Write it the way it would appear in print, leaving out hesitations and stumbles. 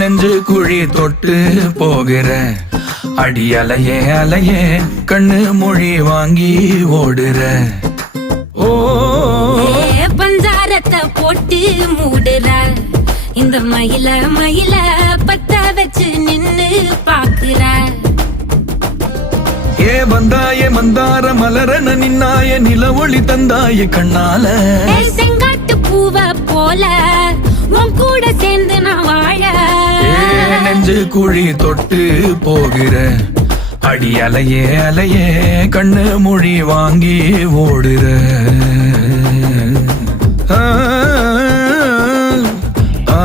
நெஞ்சு குழி தொட்டு போகிற அடி அலையே அலையே கண்ணு மொழி வாங்கி ஓடுற. ஓ பஞ்சாரத்தை போட்டு மூடுற இந்த மயில மயில பத்த வச்சு நின்னு பாக்குற. ஏ வந்தாய மந்தார மலரன நின்னாய நில ஒளி தந்தாய கண்ணால. செங்காட்டு பூவ போல உன் கூட சேர்ந்து நான் வாழ. நெஞ்சு குழி தொட்டு போகிற அடி அலையே அலையே கண்ணு மொழி வாங்கி ஓடுற. ஆ ஆ